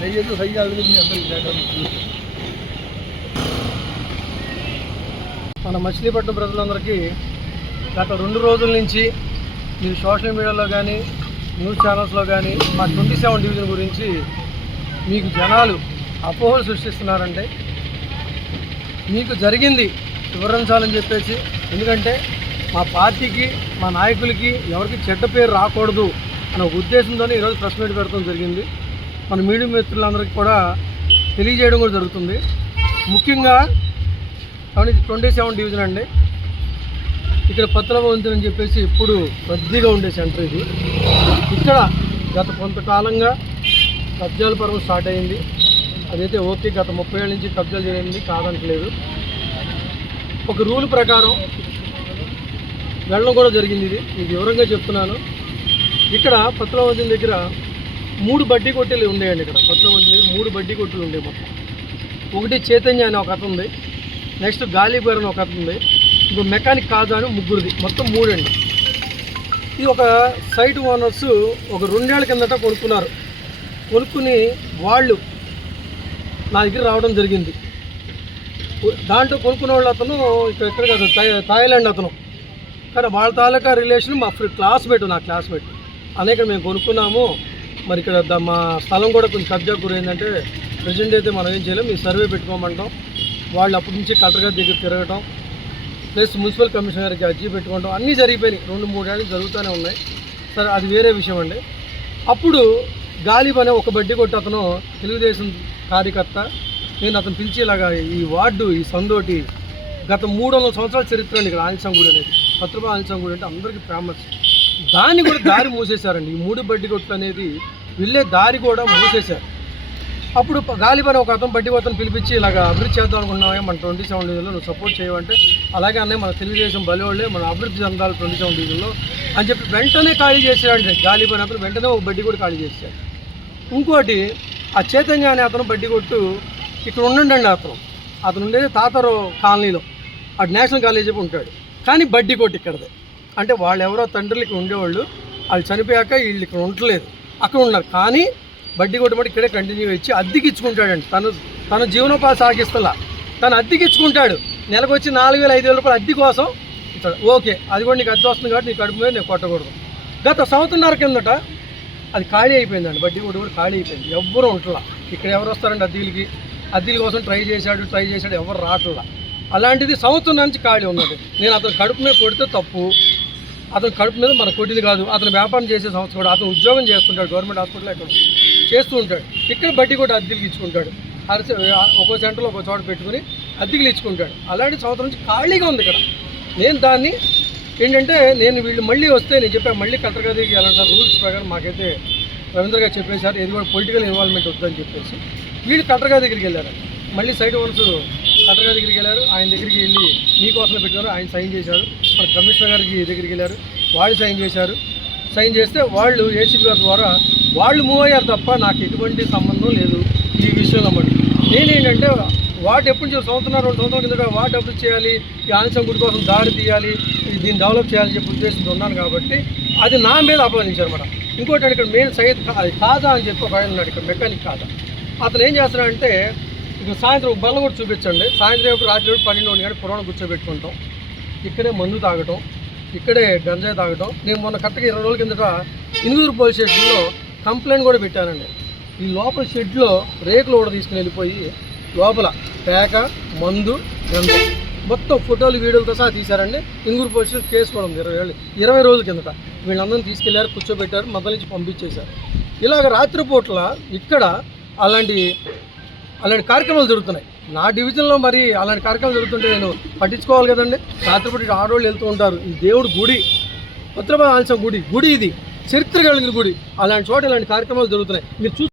దయచేసి సై కాదు మీ అందరికీ మన మచిలీపట్నం ప్రజలందరికీ గత 2 రోజుల నుంచి మీరు సోషల్ మీడియాలో కానీ న్యూస్ ఛానల్స్లో కానీ మా 27 డివిజన్ గురించి మీకు జనాలు అపోహలు సృష్టిస్తున్నారంటే మీకు జరిగింది వివరించాలని చెప్పేసి, ఎందుకంటే మా పార్టీకి మా నాయకులకి ఎవరికి చెడ్డ పేరు రాకూడదు అనే ఉద్దేశంతోనే ఈరోజు ప్రెస్ మీట్ పెట్టడం జరిగింది. మన మీడియా మిత్రులందరికీ కూడా తెలియజేయడం కూడా జరుగుతుంది. ముఖ్యంగా 27 డివిజన్ అండి, ఇక్కడ పత్రవ వంతెన అని చెప్పేసి ఇప్పుడు రద్దీగా ఉండే సెంటర్ ఇది. ఇక్కడ గత కొంతకాలంగా కబ్జాల పర్వం స్టార్ట్ అయింది. అదైతే ఓకే, గత 30 ఏళ్ళ నుంచి కబ్జాలు జరిగింది కాదనట్లేదు. ఒక రూల్ ప్రకారం వెళ్ళడం కూడా జరిగింది. ఇది మీకు వివరంగా చెప్తున్నాను. ఇక్కడ పత్రవ వంతెన దగ్గర 3 బడ్డీ కొట్టెలు ఉండేయండి. ఇక్కడ పత్రవ వంతెన దగ్గర 3 బడ్డీ కొట్టెలు ఉండే. మొత్తం ఒకటి చైతన్య అని ఒక అతను ఉంది, నెక్స్ట్ గాలిబర్ అని ఒక అతను ఉంది, ఇంకో మెకానిక్ కాజా అని ముగ్గురిది, మొత్తం 3 అండి. ఇది ఒక సైట్ ఓనర్స్ ఒక 2 ఏళ్ల కిందట కొనుక్కున్నారు. కొనుక్కుని వాళ్ళు నా దగ్గర రావడం జరిగింది. దాంట్లో కొనుక్కున్న వాళ్ళు అతను ఇక్కడ కాదు, థాయిలాండ్ అతను. కానీ వాళ్ళ తాలూకా రిలేషన్ మా క్లాస్మేట్, నా క్లాస్మేట్ అనేక మేము కొనుక్కున్నాము. మరి ఇక్కడ మా స్థలం కూడా కొంచెం కబ్జా గురైందంటే ప్రెసిడెంట్ అయితే మనం ఏం చేయలేం, మీ సర్వే పెట్టుకోమంటాం. వాళ్ళు అప్పటి నుంచి కలెక్టర్ గారి దగ్గర తిరగటం, ప్లస్ మున్సిపల్ కమిషనర్ గారికి అర్జీ పెట్టుకోవడం అన్నీ జరిగిపోయినాయి. 2-3 ఏళ్ళు జరుగుతూనే ఉన్నాయి. సరే, అది వేరే విషయం అండి. అప్పుడు గాలిబ్ అనే ఒక బడ్డీ కొట్టి అతను తెలుగుదేశం కార్యకర్త, నేను అతను పిలిచి ఇలాగా ఈ వార్డు ఈ సందోటి గత 300 సంవత్సరాల చరిత్ర అండి ఇక్కడ ఆంజనేయ గుడి అనేది. పత్రపా ఆంజనేయ గుడి అంటే అందరికీ ఫేమస్. దాన్ని కూడా దారి మూసేశారండి. ఈ 3 బడ్డీ కొట్లు అనేది వెళ్ళే దారి కూడా మూసేశారు. అప్పుడు గాలిబ్ అనే ఒక అతను బడ్డీ కొత్తను పిలిపించి ఇలాగ అభివృద్ధి చేద్దాం అనుకున్నామే, మన 27 డివిజన్లో నువ్వు సపోర్ట్ చేయమంటే, అలాగే అన్నయ్య మన తెలుగుదేశం బలివాళ్ళే, మన అభివృద్ధి చెందాలి 27 డివిజన్లో అని చెప్పి వెంటనే ఖాళీ చేశాడండి. గాలిబ్ అనే అతను వెంటనే ఒక బడ్డీ కూడా ఖాళీ చేశాడు. ఇంకోటి ఆ చైతన్య అనే అతను బడ్డీ కొట్టు ఇక్కడ ఉండండి. అతను ఉండేది తాతరు కాలనీలో, అటు నేషనల్ కాలేజీ ఉంటాడు. కానీ బడ్డీ కొట్టు ఇక్కడదే. అంటే వాళ్ళు ఎవరో తండ్రులు ఇక్కడ ఉండేవాళ్ళు, వాళ్ళు చనిపోయాక వీళ్ళు ఇక్కడ ఉండలేదు, అక్కడ ఉన్నారు. కానీ బడ్డీ కొట్టు బట్టి ఇక్కడే కంటిన్యూ ఇచ్చి అద్దెకిచ్చుకుంటాడండి. తన జీవనోపాధి సాగిస్తలా తను అద్దెకిచ్చుకుంటాడు. నెలకు వచ్చి 4,000-5,000 రూపాయలు అద్దె కోసం ఇస్తాడు. ఓకే, అది కూడా నీకు అద్దె వస్తుంది కాబట్టి నీ కడుపు మీద నేను కొట్టకూడదు. గత సంవత్సరంన్నర కిందట అది ఖాళీ అయిపోయిందండి. బడ్డీ కొట్టు కూడా ఖాళీ అయిపోయింది. ఎవ్వరూ ఉంటలా. ఇక్కడ ఎవరు వస్తారండి అద్దెల కోసం ట్రై చేశాడు, ఎవరు రావట్లా. అలాంటిది సంవత్సరం నుంచి ఖాళీ ఉన్నది. నేను అతను కడుపు మీద కొడితే తప్పు, అతను కడుపు మీద మన కొట్టింది కాదు. అతను వ్యాపారం చేసే సంవత్సరం కూడా అతను ఉద్యోగం చేస్తుంటాడు, గవర్నమెంట్ హాస్పిటల్లో ఎక్కడ చేస్తూ ఉంటాడు. ఇక్కడ బడ్డీ కూడా అద్దెలు ఇచ్చుకుంటాడు. ఒక్కో సెంటర్లో ఒక చోట పెట్టుకుని అద్దెలు ఇచ్చుకుంటాడు. అలాంటి సంవత్సరం నుంచి ఖాళీగా ఉంది ఇక్కడ. నేను దాన్ని ఏంటంటే వీళ్ళు మళ్ళీ వస్తే నేను చెప్పాను, మళ్ళీ కలెక్టర్ గారి దగ్గరికి వెళ్ళాలి సార్, రూల్స్ ప్రకారం మాకైతే రవీంద్ర గారు చెప్పేశారు, ఇది కూడా పొలిటికల్ ఇన్వాల్వ్మెంట్ వద్దని చెప్పేసి వీళ్ళు కలెక్టర్ గారి దగ్గరికి వెళ్ళారు. మళ్ళీ సైట్ ఓనర్స్ కలెక్టర్ గారి దగ్గరికి వెళ్ళారు. ఆయన దగ్గరికి వెళ్ళి మీకోసమే పెట్టారు, ఆయన సైన్ చేశారు. మన కమిషనర్ గారికి దగ్గరికి వెళ్ళారు, వాళ్ళు సైన్ చేశారు. సైన్ చేస్తే వాళ్ళు ఏసీపీ గారి ద్వారా వాళ్ళు మూవ్ అయ్యారు తప్ప నాకు ఎటువంటి సంబంధం లేదు ఈ విషయంలో. మరి నేనేంటంటే వార్డు ఎప్పుడు 1-2 సంవత్సరాల కింద వార్డు అభివృద్ధి చేయాలి, ఈ ఆంజనేయ గుడి కోసం దారి తీయాలి, దీన్ని డెవలప్ చేయాలని చెప్పి ఉద్దేశంతో ఉన్నాను కాబట్టి అది నా మీద అపహరించారు అన్నమాట. ఇంకోటి ఇక్కడ మెయిన్ సైడ్ కాదా అని చెప్పి ఒక ఆయన ఉన్నాడు, ఇక్కడ మెకానిక్ కాదా. అతను ఏం చేస్తాడంటే ఇక సాయంత్రం ఒక బల్ల కూడా చూపించండి, సాయంత్రం రాత్రి 12 గంటల పురాణం కూర్చోబెట్టుకుంటాం, ఇక్కడే మందు తాగటం, ఇక్కడే గంజాయి తాగటం. నేను మొన్న కరెక్ట్గా 20 రోజుల కిందట ఇందూరు పోలీస్ స్టేషన్లో కంప్లైంట్ కూడా పెట్టానండి. ఈ లోపల షెడ్లో రేకులు కూడా తీసుకుని వెళ్ళిపోయి లోపల పేక, మందు, గంజాయి మొత్తం ఫోటోలు వీడియోలతో సహా తీశారండి. ఇందూరు పోలీస్ స్టేషన్ కేసు కూడా ఉంది 20 రోజుల కిందట. వీళ్ళందరినీ తీసుకెళ్లారు, కూర్చోబెట్టారు, మధ్య నుంచి పంపించేశారు. ఇలాగ రాత్రిపూట్ల ఇక్కడ అలాంటి కార్యక్రమాలు జరుగుతున్నాయి నా డివిజన్లో. మరి అలాంటి కార్యక్రమాలు జరుగుతుంటే నేను పట్టించుకోవాలి కదండి. రాత్రిపూట ఆడవాళ్ళు వెళ్తూ ఉంటారు. ఈ దేవుడు గుడి, పత్రపా ఆంజనేయ గుడి ఇది చరిత్ర కలిగిన గుడి. అలాంటి చోట ఇలాంటి కార్యక్రమాలు జరుగుతున్నాయి. మీరు